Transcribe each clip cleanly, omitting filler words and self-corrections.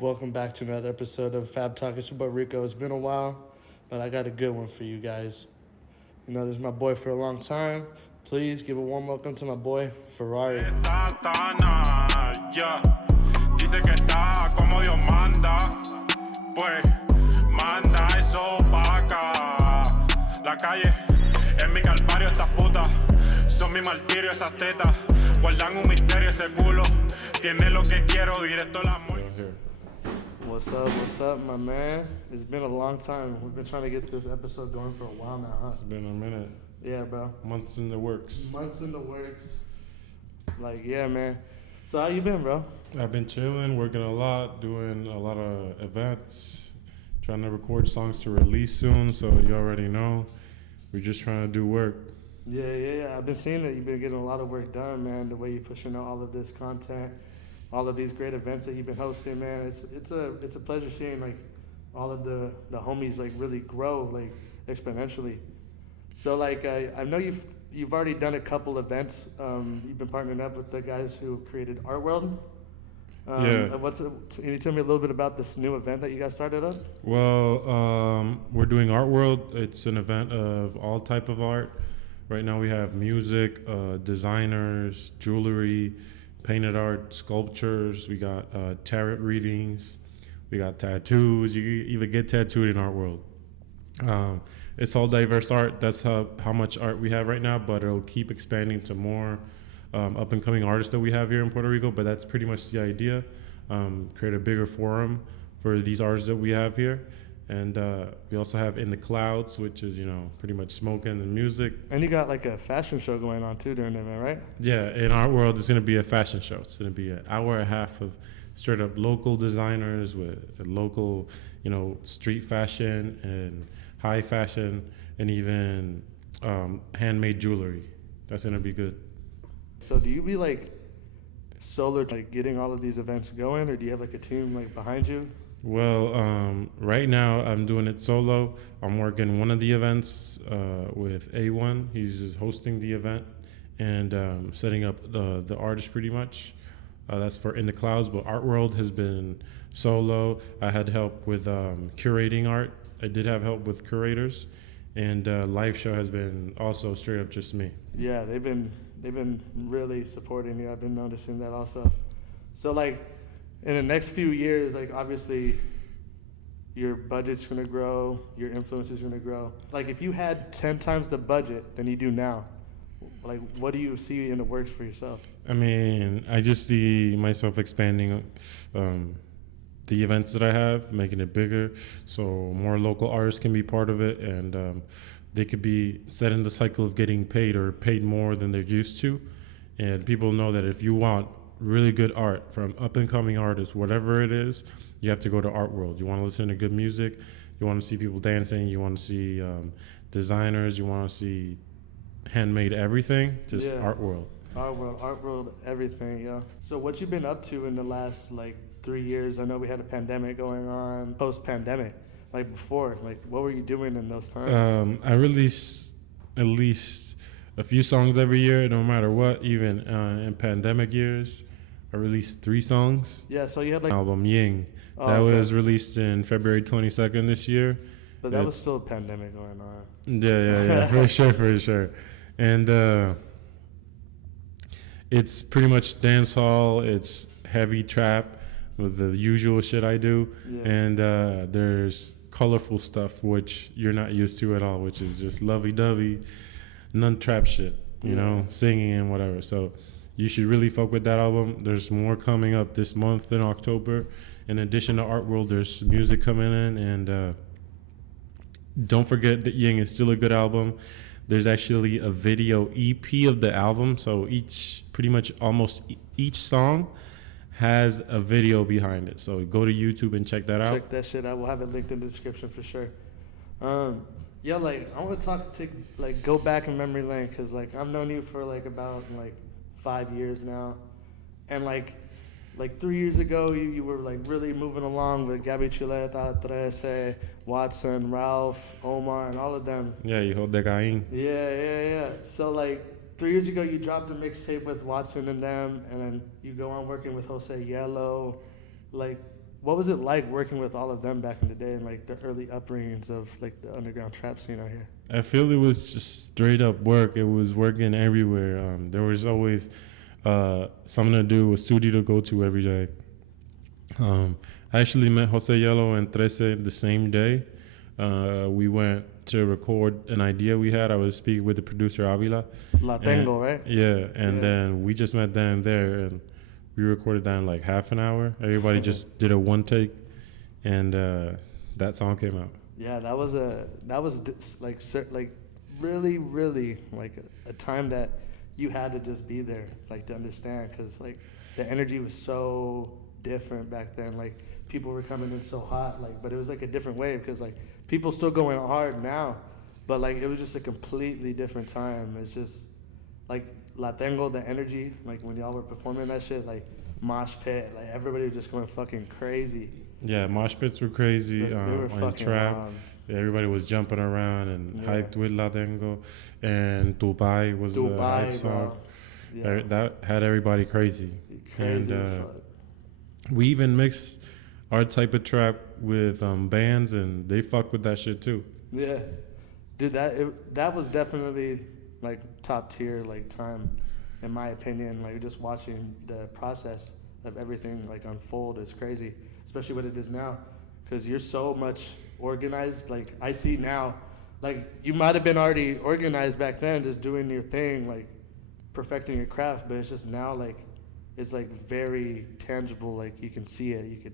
Welcome back to another episode of Fab Talk. It's your boy Rico. It's been a while, but I got a good one for you guys. You know, this is my boy for a long time. Please give a warm welcome to my boy Ferrori. Satana, yeah. Dice que está como Dios manda, pues manda eso pa' acá. La calle es mi calvario, estas putas son mi martirio, esas tetas guardan un misterio, ese culo tiene lo que quiero, directo el amor. What's up, my man? It's been a long time. We've been trying to get this episode going for a while now, huh? It's been a minute. Yeah, bro. Months in the works. Like, yeah, man. So how you been, bro? I've been chilling, working a lot, doing a lot of events, trying to record songs to release soon, so you already know. We're just trying to do work. Yeah. I've been seeing that you've been getting a lot of work done, man. The way you're pushing out all of this content, all of these great events that you've been hosting, man. It's a pleasure seeing like all of the homies like really grow like exponentially. So like I know you've already done a couple events. You've been partnering up with the guys who created Art World. Yeah. Can you tell me a little bit about this new event that you guys started up? Well, we're doing Art World. It's an event of all type of art. Right now we have music, designers, jewelry, painted art, sculptures. We got tarot readings. We got tattoos. You can even get tattooed in Art World. It's all diverse art. That's how much art we have right now, but it'll keep expanding to more up and coming artists that we have here in Puerto Rico. But that's pretty much the idea. Create a bigger forum for these artists that we have here. And we also have In the Clouds, which is, pretty much smoking and music. And you got like a fashion show going on too during the event, right? Yeah, in Art World, it's going to be a fashion show. It's going to be an hour and a half of straight up local designers with local, street fashion and high fashion and even handmade jewelry. That's going to be good. So do you be like solo, like getting all of these events going, or do you have like a team like behind you? Well, right now I'm doing it solo. I'm working one of the events with A1. He's just hosting the event and setting up the artist pretty much. That's for In the Clouds, but Art World has been solo. I had help with curating art. I did have help with curators, and live show has been also straight up just me. Yeah, they've been really supporting you. I've been noticing that also. So like, in the next few years, like obviously your budget's gonna grow, your influence is gonna grow. Like if you had 10 times the budget than you do now, like what do you see in the works for yourself? I mean, I just see myself expanding the events that I have, making it bigger so more local artists can be part of it, and they could be set in the cycle of getting paid or paid more than they're used to. And people know that if you want really good art from up-and-coming artists, whatever it is, you have to go to Art World. You want to listen to good music, you want to see people dancing, you want to see designers, you want to see handmade everything, just Yeah. Art World. Art World, everything, yeah. So what you been up to in the last like 3 years? I know we had a pandemic going on, post-pandemic, like before, like what were you doing in those times? I release at least a few songs every year, no matter what, even in pandemic years. I released 3 songs. Yeah, so you had like Album Ying. Oh, That okay. was released in February 22nd this year. But that was still a pandemic going on. Yeah, for sure. And it's pretty much dance hall, it's heavy trap with the usual shit I do. Yeah. And there's colorful stuff, which you're not used to at all, which is just lovey-dovey, non-trap shit, singing and whatever. So you should really fuck with that album. There's more coming up this month in October. In addition to Art World, there's music coming in, and don't forget that Ying is still a good album. There's actually a video EP of the album, so almost each song has a video behind it. So go to YouTube and check that out. Check that shit out. We'll have it linked in the description for sure. Yeah, like I want to go back in memory lane, because like I've known you for like about 5 years now, and like 3 years ago you were like really moving along with Gabby Chuleta, Trece, Watson, Ralph, Omar, and all of them. Yeah, you hold the guy. Yeah. So like 3 years ago you dropped a mixtape with Watson and them, and then you go on working with Jose Yellow. Like what was it like working with all of them back in the day and like the early upbringings of like the underground trap scene out here? I feel it was just straight up work. It was working everywhere. There was always something to do, a studio to go to every day. I actually met Jose Yellow and Trece the same day. We went to record an idea we had. I was speaking with the producer Avila. La Tengo, right? Yeah, and Yeah. then we just met then and there, and we recorded that in like half an hour. Everybody just did a one take, and that song came out. Yeah, that was like really like a time that you had to just be there, like to understand, because like the energy was so different back then. Like people were coming in so hot, like, but it was like a different wave because like people still going hard now, but like it was just a completely different time. It's just like La Tengo, the energy, like when y'all were performing that shit, like mosh pit, like everybody was just going fucking crazy. Yeah, mosh pits were crazy. They were On fucking trap, wild. everybody was jumping around and Yeah. hyped with La Tengo, and Dubai was a hype Dubai, song. bro. Yeah. That had everybody crazy. Crazy And as fuck. we even mixed our type of trap with bands, and they fuck with that shit too. Yeah, dude, that was definitely like top tier like time, in my opinion. Like just watching the process of everything like unfold is crazy, especially what it is now, because you're so much organized. Like I see now, like you might have been already organized back then, just doing your thing, like perfecting your craft. But it's just now like it's like very tangible. Like you can see it. You could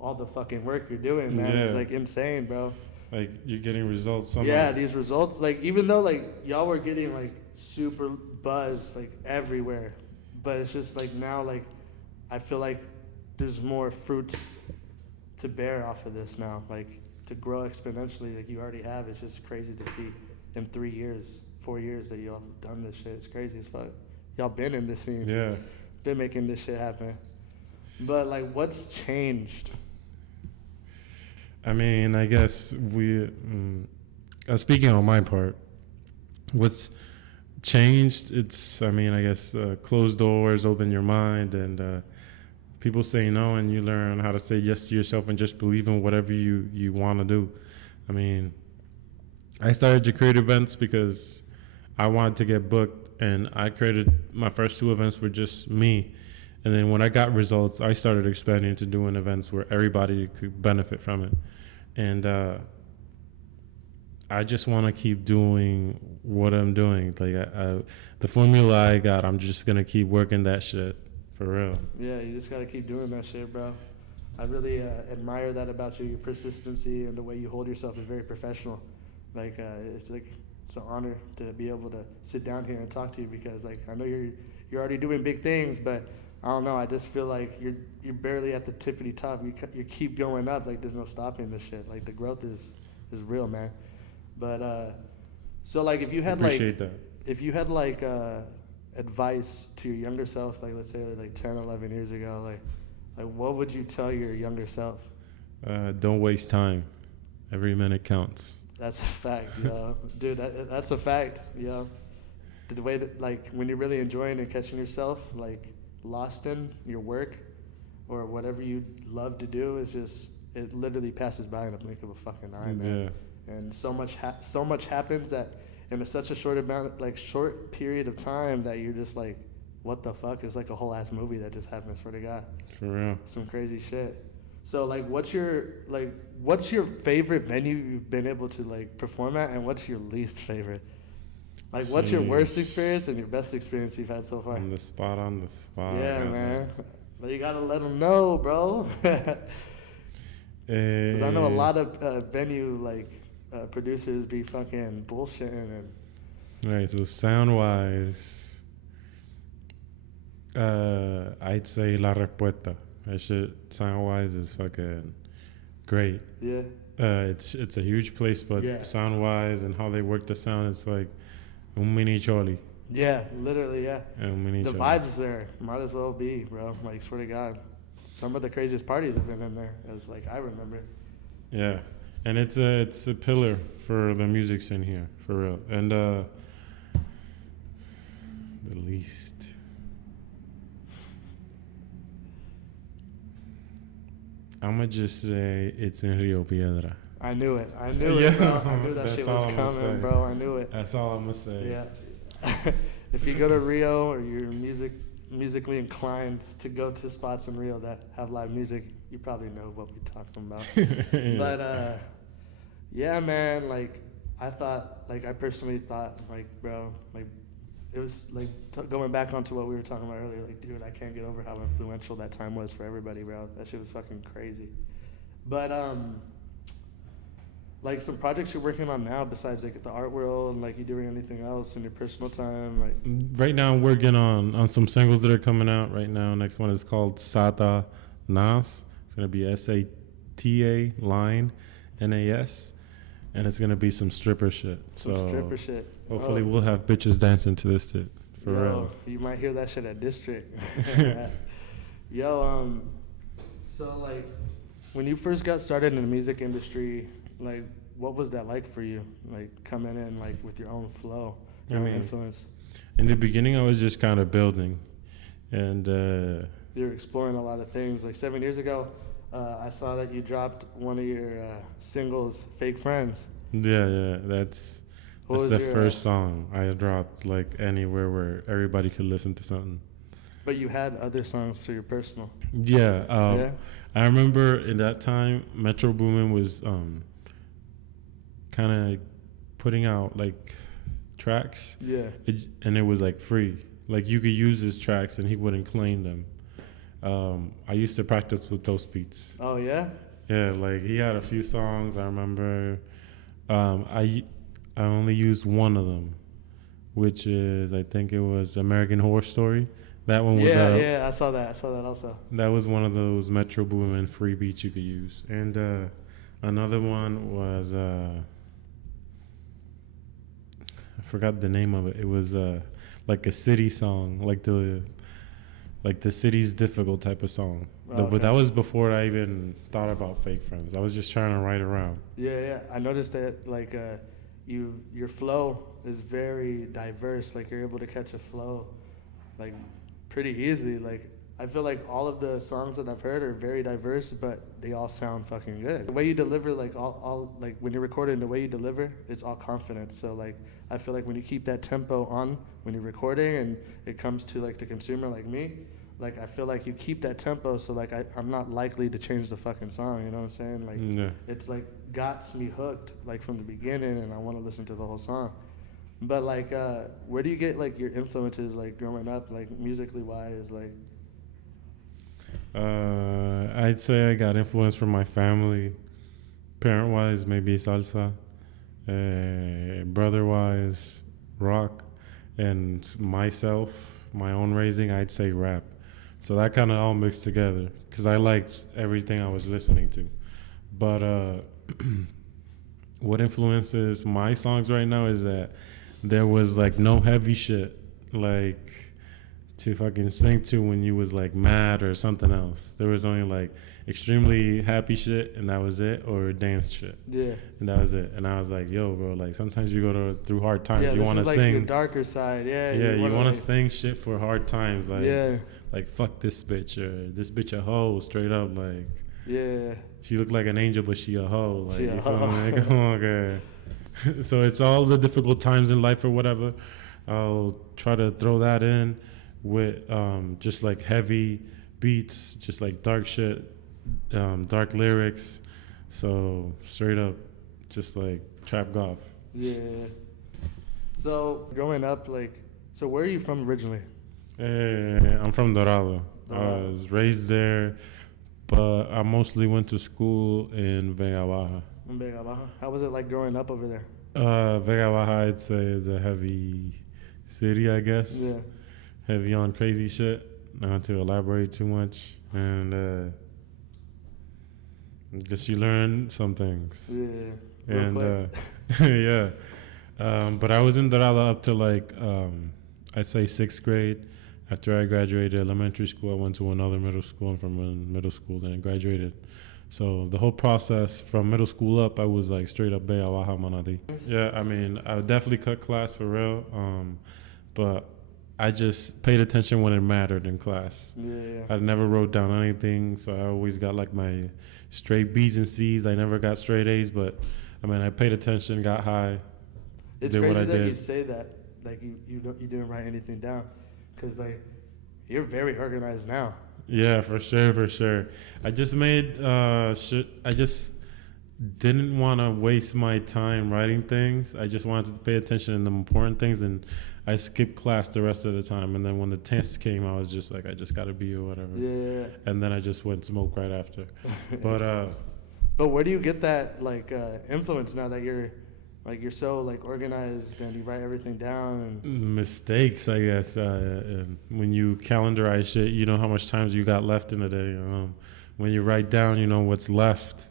all the fucking work you're doing, man. It's Yeah. like insane, bro. Like you're getting results. Yeah, these results, like even though like y'all were getting like super buzz like everywhere, but it's just like now like I feel like there's more fruits to bear off of this now, like to grow exponentially like you already have. It's just crazy to see in 3 years, 4 years that y'all have done this shit. It's crazy as fuck. Y'all been in this scene, Yeah. been making this shit happen. But like, what's changed? I mean, I guess speaking on my part, what's changed, I mean, I guess closed doors, open your mind, and people say no, and you learn how to say yes to yourself and just believe in whatever you want to do. I mean, I started to create events because I wanted to get booked, and I created my first 2 events for just me. And then when I got results, I started expanding to doing events where everybody could benefit from it. And I just want to keep doing what I'm doing. Like the formula I got, I'm just gonna keep working that shit for real. Yeah, you just gotta keep doing that shit, bro. I really admire that about you. Your persistency and the way you hold yourself is very professional. Like it's an honor to be able to sit down here and talk to you, because like I know you're already doing big things, but I don't know. I just feel like you're barely at the tippity top. You keep going up. Like there's no stopping this shit. Like the growth is real, man. But so like if you had Appreciate that. if you had advice to your younger self, like let's say like 10, 11 years ago, like what would you tell your younger self? Don't waste time. Every minute counts. That's a fact, yo. Dude, that's a fact, yo. The way that like when you're really enjoying and catching yourself, like lost in your work or whatever you love to do, is just it literally passes by in a blink of a fucking eye, man. Yeah. And so much happens that in such a short period of time that you're just like, what the fuck? It's like a whole ass movie that just happened. Swear to God, For real. some crazy shit. So like, what's your favorite venue you've been able to like perform at, and what's your least favorite? Like, what's your worst experience and your best experience you've had so far? On the spot. Yeah, goddamn. man. But you gotta let them know, bro. Because I know a lot of venue producers be fucking bullshitting and. Right, so sound wise, I'd say La Respuesta. That shit sound wise is fucking great. Yeah. It's a huge place, but Yeah. sound wise and how they work the sound, it's like un mini choli. Yeah, literally, yeah. Un mini The choli. vibes there might as well be, bro. Like, swear to God. Some of the craziest parties have been in there, as like I remember. Yeah, and it's a pillar for the music scene here, for real. And the least, I'm gonna just say it's in Rio Piedra. I knew it. I knew Yeah, it, bro. I knew that that's shit all was I'm gonna say. coming, bro. I knew it. That's all I'm gonna say. Yeah. If you go to Rio or you're musically inclined to go to spots in Rio that have live music, you probably know what we're talking about. Yeah. But yeah, man, like I personally thought, like, bro, like it was like going back onto what we were talking about earlier, like, dude, I can't get over how influential that time was for everybody, bro. That shit was fucking crazy. But like some projects you're working on now besides like the art world, like you doing anything else in your personal time, like? Right now I'm working on some singles that are coming out right now. Next one is called Sata Nas. It's gonna be SATA line NAS, and it's gonna be some stripper shit. Some stripper shit. Hopefully we'll have bitches dancing to this shit for real. You might hear that shit at District. So like when you first got started in the music industry, like what was that like for you? Like coming in like with your own flow, your own influence. In the beginning I was just kind of building, and you were exploring a lot of things. Like 7 years ago, I saw that you dropped one of your singles, Fake Friends. Yeah, that's the first song I dropped, like anywhere where everybody could listen to something. But you had other songs for your personal. Yeah. I remember in that time, Metro Boomin was kind of putting out like tracks. Yeah. And it was like free. Like you could use his tracks and he wouldn't claim them. I used to practice with those beats. Oh yeah? Yeah, like he had a few songs. I remember I only used one of them, which is, I think it was American Horror Story. That one was yeah, I saw that also. That was one of those Metro Boomin free beats you could use. And another one was I forgot the name of it. It was like a city song, like the city's difficult type of song. Okay. But that was before I even thought about Fake Friends. I was just trying to write around. Yeah. I noticed that like your flow is very diverse. Like you're able to catch a flow like pretty easily. Like I feel like all of the songs that I've heard are very diverse, but they all sound fucking good. The way you deliver, like all like when you're recording, the way you deliver, it's all confidence. So like I feel like when you keep that tempo on when you're recording and it comes to like the consumer like me, like I feel like you keep that tempo, so like I'm not likely to change the fucking song, you know what I'm saying? Like It's like got me hooked like from the beginning and I want to listen to the whole song. But like where do you get like your influences like growing up, like musically wise, like? I'd say I got influence from my family. Parent wise, maybe salsa. Brother wise, rock. And myself, my own raising, I'd say rap. So that kind of all mixed together because I liked everything I was listening to. But what influences my songs right now is that there was like no heavy shit like to fucking sing to when you was like mad or something else. There was only like extremely happy shit and that was it, or dance shit. Yeah. And that was it. And I was like, yo, bro, like sometimes you go through hard times. You want to like sing. Your darker side. Yeah. Yeah, you want to like, sing shit for hard times. Like, like fuck this bitch, or this bitch a hoe, straight up. Like, yeah. She looked like an angel, but she a hoe. Like, she a hoe. Like, come on, okay. So it's all the difficult times in life or whatever. I'll try to throw that in with just like heavy beats, just like dark shit, dark lyrics. So straight up, just like trap golf. Yeah. So growing up, like, so where are you from originally? I'm from Dorado. I was raised there, but I mostly went to school in Vega Baja. In Vega Baja? How was it like growing up over there? Vega Baja, I'd say, is a heavy city, I guess. Yeah. Heavy on crazy shit. Not to elaborate too much. And just you learn some things. Yeah. And yeah. But I was in Dorado up to like, I'd say 6th grade. After I graduated elementary school, I went to another middle school. And from middle school, then I graduated. So the whole process from middle school up, I was like straight up Bea Baja Manati. Yeah, I mean, I would definitely cut class for real. But I just paid attention when it mattered in class. Yeah. I never wrote down anything, so I always got like my straight B's and C's. I never got straight A's, but I mean, I paid attention, got high, It's did crazy what I that you did. say that, like you didn't write anything down, because like you're very organized now. Yeah, for sure, for sure. I just made shit. I just didn't want to waste my time writing things. I just wanted to pay attention to the important things, and I skipped class the rest of the time. And then when the test came, I was just like, I just gotta be or whatever. Yeah. And then I just went smoke right after. But But where do you get that like influence now that you're so like organized and you write everything down and mistakes, I guess. When you calendarize shit, you know how much time you got left in a day. When you write down, you know what's left.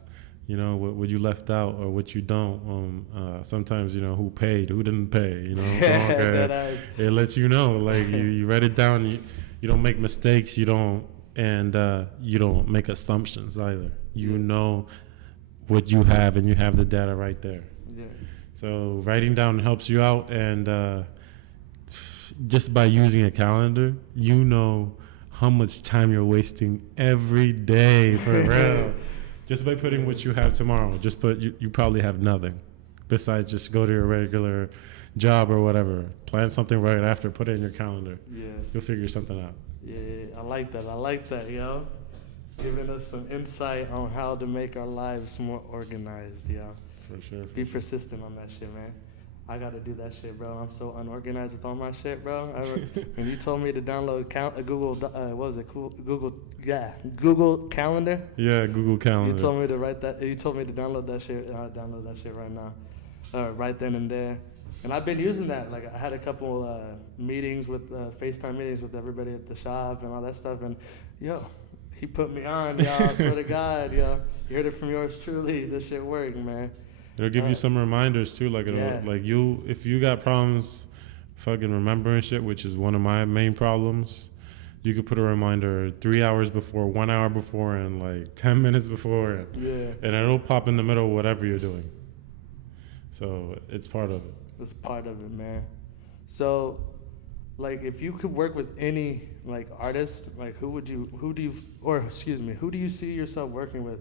You know what you left out or what you don't. Sometimes you know who paid, who didn't pay. You know, it lets you know. Like you write it down. You don't make mistakes. You don't make assumptions either. You know what you have, and you have the data right there. yeah. So writing down helps you out, and just by using a calendar, you know how much time you're wasting every day for real. Just by putting what you have tomorrow, you probably have nothing besides just go to your regular job or whatever. Plan something right after, put it in your calendar. Yeah. You'll figure something out. Yeah, I like that, yo. Giving us some insight on how to make our lives more organized, yo. For sure. Be persistent on that shit, man. I gotta do that shit, bro. I'm so unorganized with all my shit, bro. When you told me to download Google, what was it? Google Calendar. Yeah, Google Calendar. You told me to write that. You told me to download that shit. I download that shit right now, right then and there. And I've been using that. Like I had a couple meetings with FaceTime meetings with everybody at the shop and all that stuff. And yo, he put me on, y'all. I swear to God, yo. You heard it from yours truly. This shit worked, man. It'll give you some reminders too, like if you got problems fucking remembering shit, which is one of my main problems, you could put a reminder 3 hours before, 1 hour before, and like 10 minutes before, and it'll pop in the middle of whatever you're doing. So it's part of it. It's part of it, man. So, like, if you could work with any like artist, like who do you see yourself working with?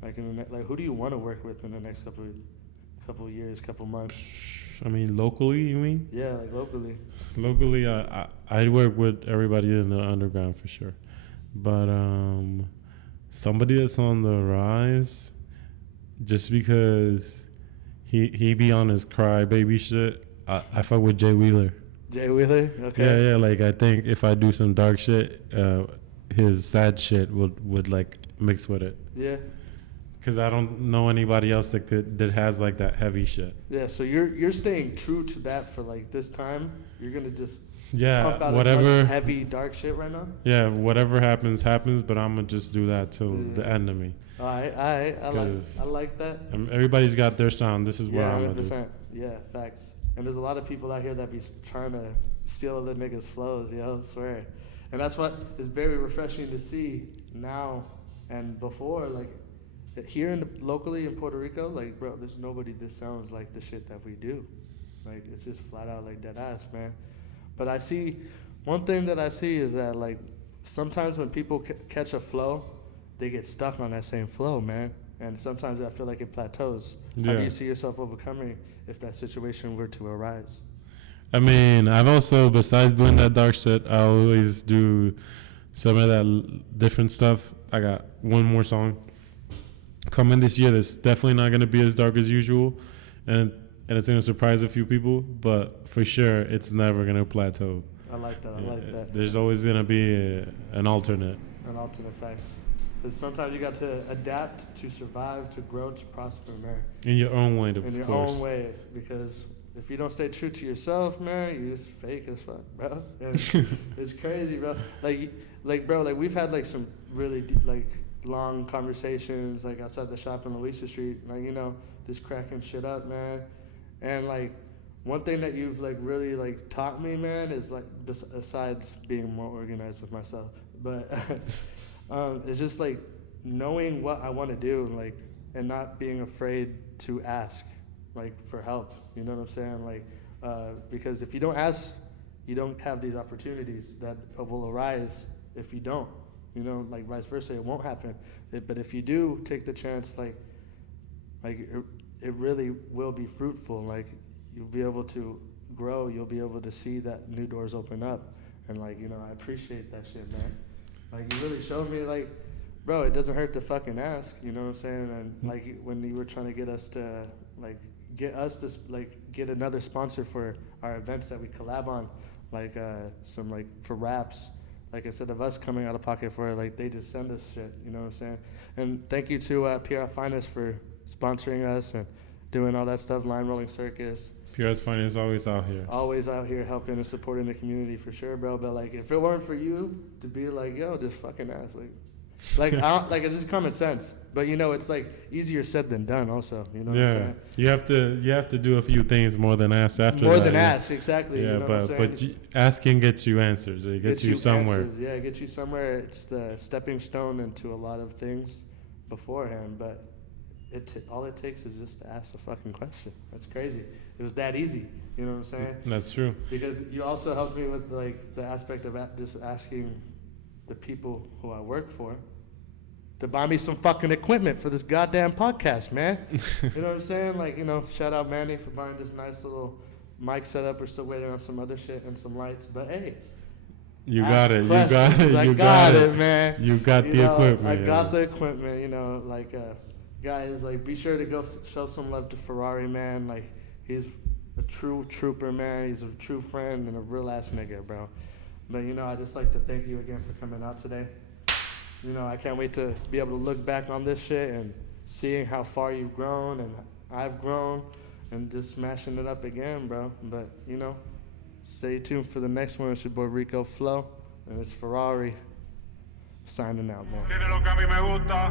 Like who do you want to work with in the next couple years, couple months? I mean, locally, you mean? Yeah, like locally. Locally, I work with everybody in the underground for sure, but somebody that's on the rise, just because he be on his crybaby shit. I fuck with Jay Wheeler. Jay Wheeler, okay. Yeah. Like I think if I do some dark shit, his sad shit would like mix with it. Yeah. Because I don't know anybody else that has like that heavy shit. Yeah, so you're staying true to that for like this time. You're gonna just pump out whatever as much heavy dark shit right now. Yeah, whatever happens, but I'm gonna just do that till the end of me. All right, I like that. Everybody's got their sound. This is what I'm gonna do. 100%. Yeah, facts. And there's a lot of people out here that be trying to steal other niggas' flows, yo, I swear. And that's what is very refreshing to see now and before, like. Here locally in Puerto Rico, like, bro, there's nobody that sounds like the shit that we do. Like, it's just flat out like dead ass, man. But one thing that I see is that, like, sometimes when people catch a flow, they get stuck on that same flow, man. And sometimes I feel like it plateaus. How do you see yourself overcoming if that situation were to arise? I mean, I've also, besides doing that dark shit, I always do some of that different stuff. I got one more song coming this year that's definitely not going to be as dark as usual, and it's going to surprise a few people, but for sure it's never going to plateau. I like that. There's always going to be an alternate facts. Because sometimes you got to adapt to survive, to grow, to prosper, man. In your own way, In your own way, because if you don't stay true to yourself, man, you just fake as fuck, bro. It's crazy, bro. Like, bro, like we've had like some really like long conversations like outside the shop on Louisa Street, like, you know, just cracking shit up, man. And like one thing that you've like really like taught me, man, is like besides being more organized with myself, but it's just like knowing what I want to do, like, and not being afraid to ask like for help, you know what I'm saying? Like because if you don't ask, you don't have these opportunities that will arise if you don't. You know, like vice versa, it won't happen. But if you do take the chance, like it really will be fruitful. Like you'll be able to grow. You'll be able to see that new doors open up. And like, you know, I appreciate that shit, man. Like you really showed me, like, bro, it doesn't hurt to fucking ask. You know what I'm saying? And like when you were trying to get us to get another sponsor for our events that we collab on, like some like for raps. Like instead of us coming out of pocket for it, like they just send us shit, you know what I'm saying? And thank you to PR Finest for sponsoring us and doing all that stuff, Line Rolling Circus. PR's Finest is always out here. Always out here helping and supporting the community for sure, bro. But like if it weren't for you to be like, yo, just fucking ask, like I don't, like it's just common sense. But you know, it's like easier said than done also, you know what I'm saying? You have to do a few things more than ask after more that. than ask, exactly. Yeah, you know what I'm but saying? asking gets you answers. It gets you somewhere. Answers. Yeah, it gets you somewhere. It's the stepping stone into a lot of things beforehand. But all it takes is just to ask a fucking question. That's crazy. It was that easy. You know what I'm saying? That's true. Because you also helped me with like the aspect of just asking the people who I work for to buy me some fucking equipment for this goddamn podcast, man. You know what I'm saying? Like, you know, shout out Manny for buying this nice little mic setup. We're still waiting on some other shit and some lights, but hey. You got it, man. You got the equipment. I got the equipment, you know, like, guys, like, be sure to go show some love to Ferrori, man. Like, he's a true trooper, man. He's a true friend and a real ass nigga, bro. But, you know, I just like to thank you again for coming out today. You know, I can't wait to be able to look back on this shit and seeing how far you've grown and I've grown and just smashing it up again, bro. But, you know, stay tuned for the next one. It's your boy Rico Flow, and it's Ferrori signing out, man. Tiene lo que a mí me gusta,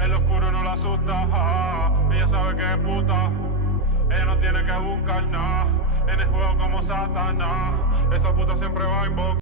el oscuro no la asusta, ella sabe que es puta, ella no tiene que buscar nada, en el juego como Satanás, esa puta siempre va en boca.